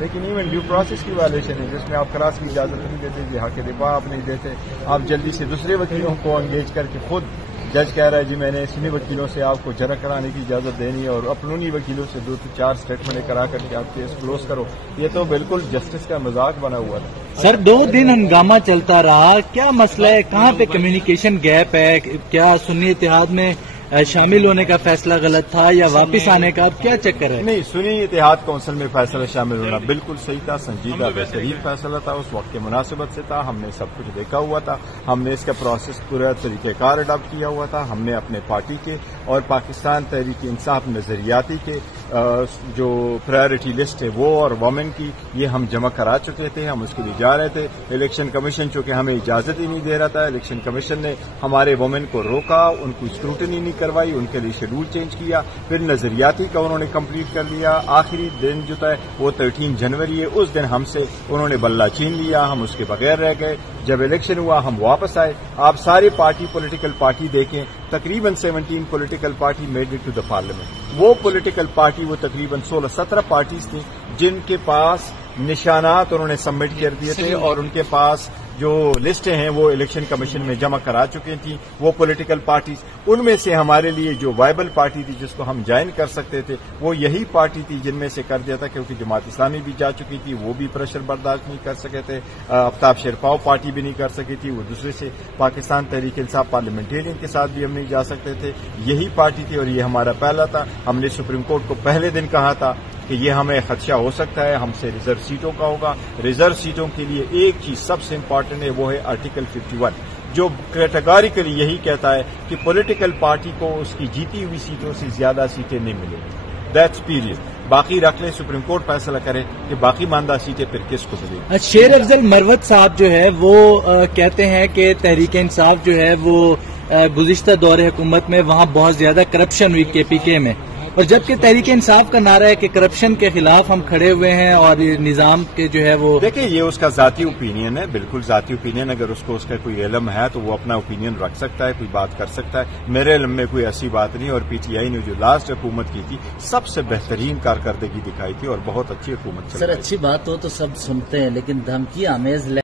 لیکن even due process کی violation ہے جس میں آپ کراس کی اجازت نہیں دیتے، جی حق دفاع آپ نہیں دیتے، آپ جلدی سے دوسرے وکیلوں کو انگیج کر کے خود جج کہہ رہا ہے جی میں نے انہی وکیلوں سے آپ کو جرح کرانے کی اجازت دینی ہے اور اپنی وکیلوں سے 2 سے 4 اسٹیٹمنٹ کرا کر کے آپ کیس کلوز کرو، یہ تو بالکل جسٹس کا مذاق بنا ہوا تھا۔ سر 2 دن ہنگامہ چلتا رہا، کیا مسئلہ ہے؟ کہاں پہ کمیونیکیشن گیپ ہے؟ کیا سنی اتحاد میں شامل ہونے کا فیصلہ غلط تھا یا واپس آنے کا؟ اب کیا چکر ہے؟ نہیں، سنی اتحاد کونسل میں فیصلہ شامل ہونا بالکل صحیح تھا، سنجیدہ بہترین فیصلہ تھا، اس وقت کے مناسبت سے تھا، ہم نے سب کچھ دیکھا ہوا تھا، ہم نے اس کا پروسیس پورا طریقہ کار اڈاپٹ کیا ہوا تھا، ہم نے اپنے پارٹی کے اور پاکستان تحریک انصاف نظریاتی کے جو پرائرٹی لسٹ ہے وہ اور وومن کی یہ ہم جمع کرا چکے تھے، ہم اس کے لیے جا رہے تھے۔ الیکشن کمیشن چونکہ ہمیں اجازت ہی نہیں دے رہا تھا، الیکشن کمیشن نے ہمارے وومن کو روکا، ان کو اسکروٹنی نہیں کروائی، ان کے لیے شیڈول چینج کیا، پھر نظریاتی کا انہوں نے کمپلیٹ کر لیا۔ آخری دن جو تھا وہ 13 جنوری ہے، اس دن ہم سے انہوں نے بلہ چھین لیا، ہم اس کے بغیر رہ گئے۔ جب الیکشن ہوا ہم واپس آئے، آپ سارے پولیٹیکل پارٹی دیکھیں، تقریباً 17 political party made it to the parliament. وہ پولیٹیکل پارٹی وہ تقریباً 16-17 پارٹیز تھیں جن کے پاس نشانات انہوں نے سبمٹ کر دیے تھے اور ان کے پاس جو لسٹیں ہیں وہ الیکشن کمیشن میں جمع کرا چکے تھیں وہ پولیٹیکل پارٹیز۔ ان میں سے ہمارے لیے جو وائبل پارٹی تھی جس کو ہم جوائن کر سکتے تھے وہ یہی پارٹی تھی جن میں سے کر دیا تھا، کیونکہ جماعت اسلامی بھی جا چکی تھی، وہ بھی پریشر برداشت نہیں کر سکے تھے، آفتاب شیرپاؤ پارٹی بھی نہیں کر سکی تھی، وہ دوسرے سے پاکستان تحریک انصاف پارلیمنٹیرین کے ساتھ بھی ہم نہیں جا سکتے تھے، یہی پارٹی تھی اور یہ ہمارا پہلا تھا۔ ہم نے سپریم کورٹ کو پہلے دن کہا تھا کہ یہ ہمیں خدشہ ہو سکتا ہے، ہم سے ریزرو سیٹوں کا ہوگا۔ ریزرو سیٹوں کے لیے ایک چیز سب سے امپارٹنٹ ہے، وہ ہے آرٹیکل 51 جو کیٹیگوریکلی یہی کہتا ہے کہ پولیٹیکل پارٹی کو اس کی جیتی ہوئی سیٹوں سے زیادہ سیٹیں نہیں ملیں گی، دیٹس پیریڈ۔ باقی رکھ لیں، سپریم کورٹ فیصلہ کرے کہ باقی ماندہ سیٹیں پھر کس کو ملیں گی۔ شیر افضل مروت صاحب جو ہے وہ کہتے ہیں کہ تحریک انصاف جو ہے وہ گزشتہ دور حکومت میں وہاں بہت زیادہ کرپشن ہوئی KPK میں، اور جبکہ تحریک انصاف کا نعرہ ہے کہ کرپشن کے خلاف ہم کھڑے ہوئے ہیں اور نظام کے جو ہے وہ دیکھیں یہ اس کا ذاتی اوپینین ہے، بالکل ذاتی اوپینین، اگر اس کو اس کا کوئی علم ہے تو وہ اپنا اوپینین رکھ سکتا ہے، کوئی بات کر سکتا ہے۔ میرے علم میں کوئی ایسی بات نہیں، اور PTI نے جو لاسٹ حکومت کی تھی سب سے بہترین کارکردگی دکھائی تھی اور بہت اچھی حکومت چلائی۔ سر اچھی بات ہو تو سب سنتے ہیں لیکن دھمکی آمیز